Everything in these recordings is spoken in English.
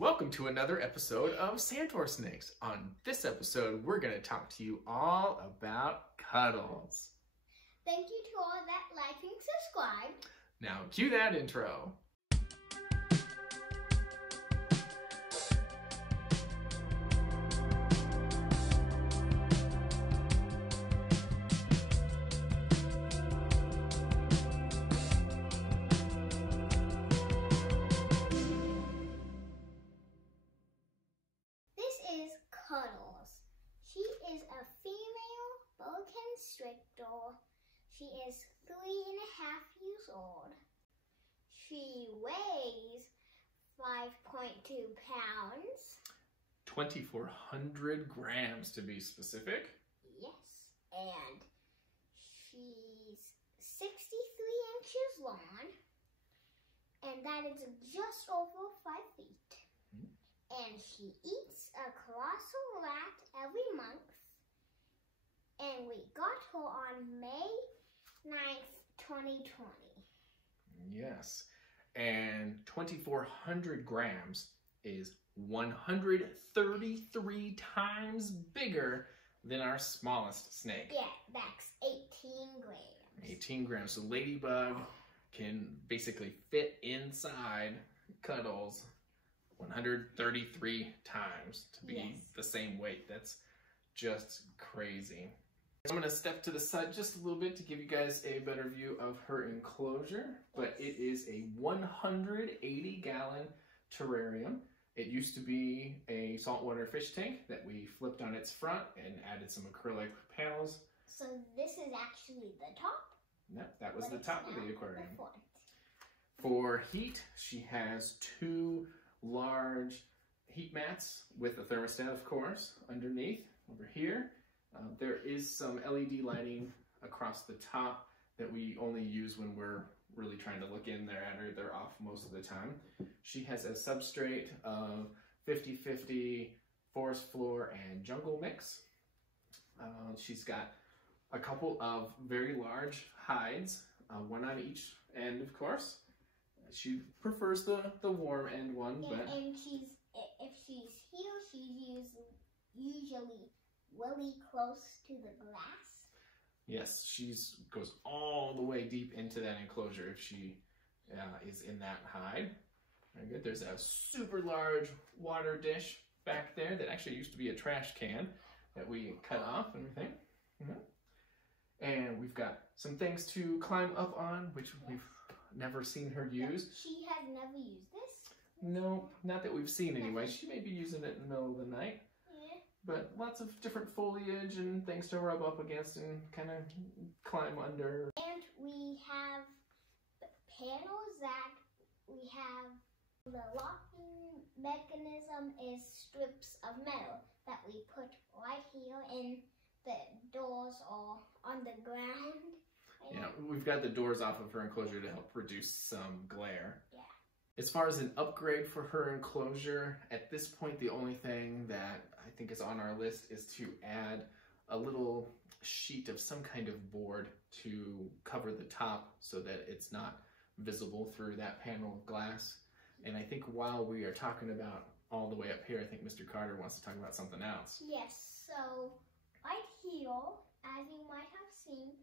Welcome to another episode of SantorSnakes. On this episode, we're going to talk to you all about cuddles. Thank you to all that like and subscribe. Now cue that intro. Cuddles. She is a female boa constrictor. She is 3.5 years old. She weighs 5.2 pounds. 2,400 grams to be specific. Yes, and she's 63 inches long, and that is just over 5 feet. And she eats a colossal rat every month. And we got her on May 9th, 2020. Yes. And 2,400 grams is 133 times bigger than our smallest snake. Yeah, that's 18 grams. 18 grams. So Ladybug can basically fit inside Cuddles 133 times to be the same weight. That's just crazy. I'm going to step to the side just a little bit to give you guys a better view of her enclosure, but it is a 180-gallon terrarium. It used to be a saltwater fish tank that we flipped on its front and added some acrylic panels. So this is actually the top? No, that was the top of the aquarium. The For heat, she has 2 large heat mats with a thermostat, of course, underneath over here. There is some LED lighting across the top that we only use when we're really trying to look in there at her. They're off most of the time. She has a substrate of 50-50 forest floor and jungle mix. She's got a couple of very large hides, one on each end, of course. She prefers the warm end one, but and if she's here, she's usually really close to the glass. Yes, she goes all the way deep into that enclosure if she is in that hide. Very good. There's a super large water dish back there that actually used to be a trash can that we cut off and everything. And we've got some things to climb up on, which we've never seen her use. She has never used this? No, not that we've seen anyway. She may be using it in the middle of the night. Yeah. But lots of different foliage and things to rub up against and kind of climb under. And we have panels that we have. The locking mechanism is strips of metal that we put right here in the doors or on the ground. Yeah, we've got the doors off of her enclosure to help reduce some glare. Yeah. As far as an upgrade for her enclosure, at this point the only thing that I think is on our list is to add a little sheet of some kind of board to cover the top so that it's not visible through that panel of glass. And I think while we are talking about all the way up here, I think Mr. Carter wants to talk about something else. Yes, so right here, as you might have seen,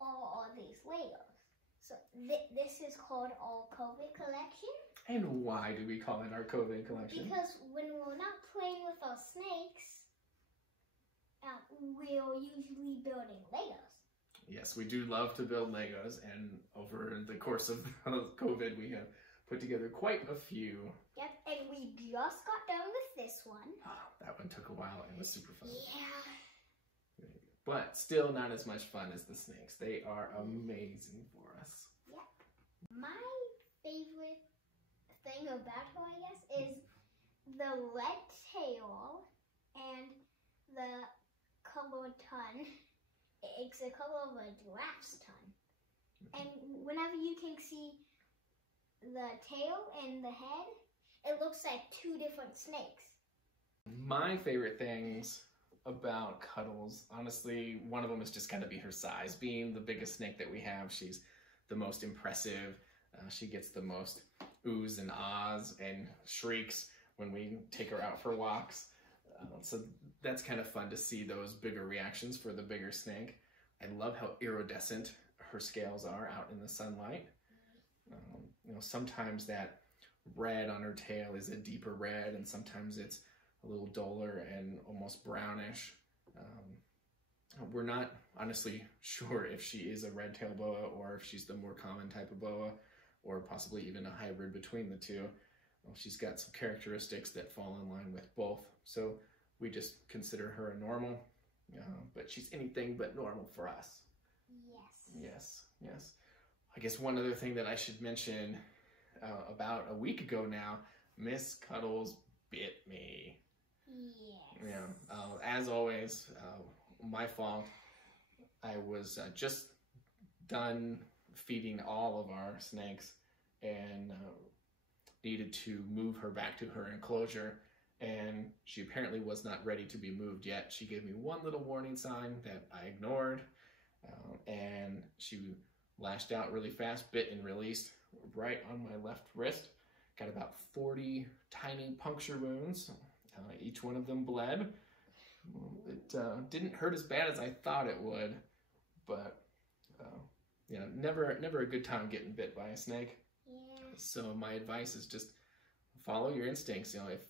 all these Legos. So this is called our COVID collection. And why do we call it our COVID collection? Because when we're not playing with our snakes, we're usually building Legos. Yes, we do love to build Legos, and over the course of COVID, we have put together quite a few. Yep, and we just got done with this one. Oh, that one took a while and was super fun. Yeah. But still not as much fun as the snakes. They are amazing for us. Yep. My favorite thing about her, I guess, is the red tail and the colored tongue. It's the color of a giraffe's tongue. And whenever you can see the tail and the head, it looks like 2 different snakes. My favorite things about Cuddles, honestly, one of them is just going to be her size. Being the biggest snake that we have, she's the most impressive. She gets the most oohs and ahs and shrieks when we take her out for walks. So that's kind of fun to see those bigger reactions for the bigger snake. I love how iridescent her scales are out in the sunlight. You know, sometimes that red on her tail is a deeper red, and sometimes it's a little duller and almost brownish. We're not honestly sure if she is a red-tailed boa or if she's the more common type of boa, or possibly even a hybrid between the two. Well, she's got some characteristics that fall in line with both, so we just consider her a normal, but she's anything but normal for us. Yes. Yes. I guess one other thing that I should mention, about a week ago now, Miss Cuddles bit me. Yes. Yeah. As always, my fault. I was just done feeding all of our snakes and needed to move her back to her enclosure, and she apparently was not ready to be moved yet. She gave me one little warning sign that I ignored, and she lashed out really fast, bit and released right on my left wrist. Got about 40 tiny puncture wounds. Each one of them bled. It didn't hurt as bad as I thought it would, but you know, never a good time getting bit by a snake. Yeah. So my advice is just follow your instincts. You know, if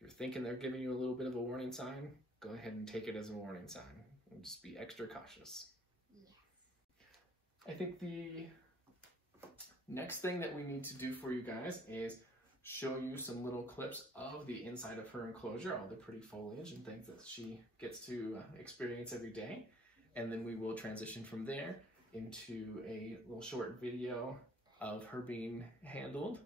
you're thinking they're giving you a little bit of a warning sign, go ahead and take it as a warning sign. And just be extra cautious. Yes. I think the next thing that we need to do for you guys is show you some little clips of the inside of her enclosure, all the pretty foliage and things that she gets to experience every day. And then we will transition from there into a little short video of her being handled.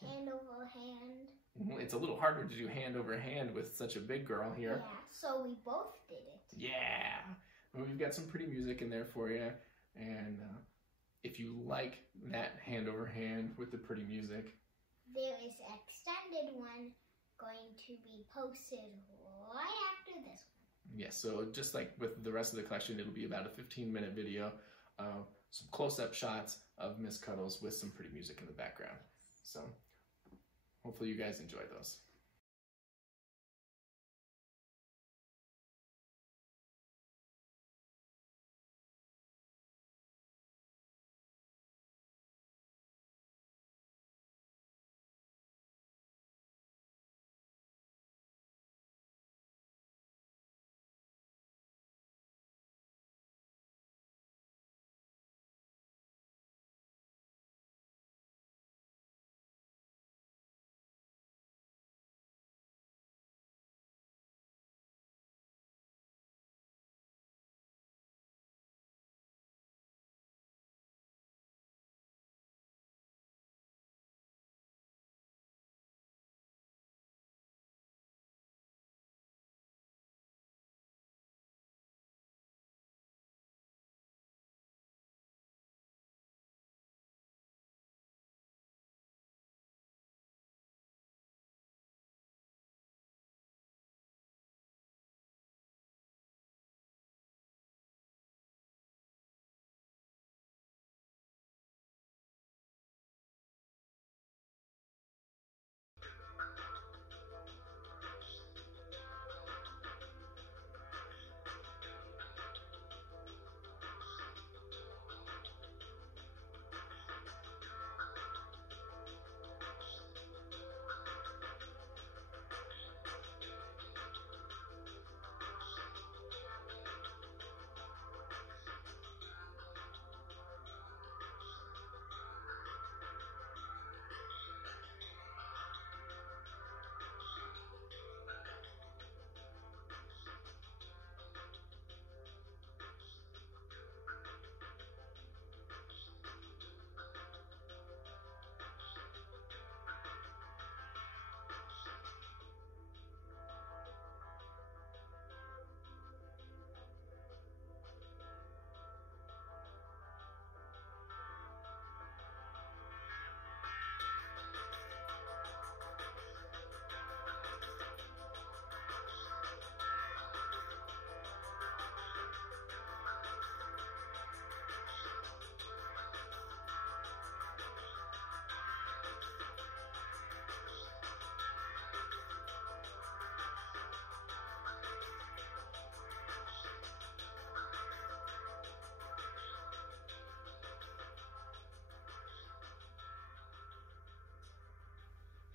Hand over hand. It's a little harder to do hand over hand with such a big girl here. Yeah, so we both did it. Yeah. Well, we've got some pretty music in there for you. And if you like that hand over hand with the pretty music, there is an extended one going to be posted right after this one. Yes, so just like with the rest of the collection, it'll be about a 15-minute video of some close-up shots of Miss Cuddles with some pretty music in the background. So hopefully you guys enjoy those.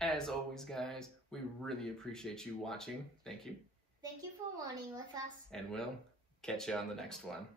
As always, guys, we really appreciate you watching. Thank you. Thank you for wanting with us. And we'll catch you on the next one.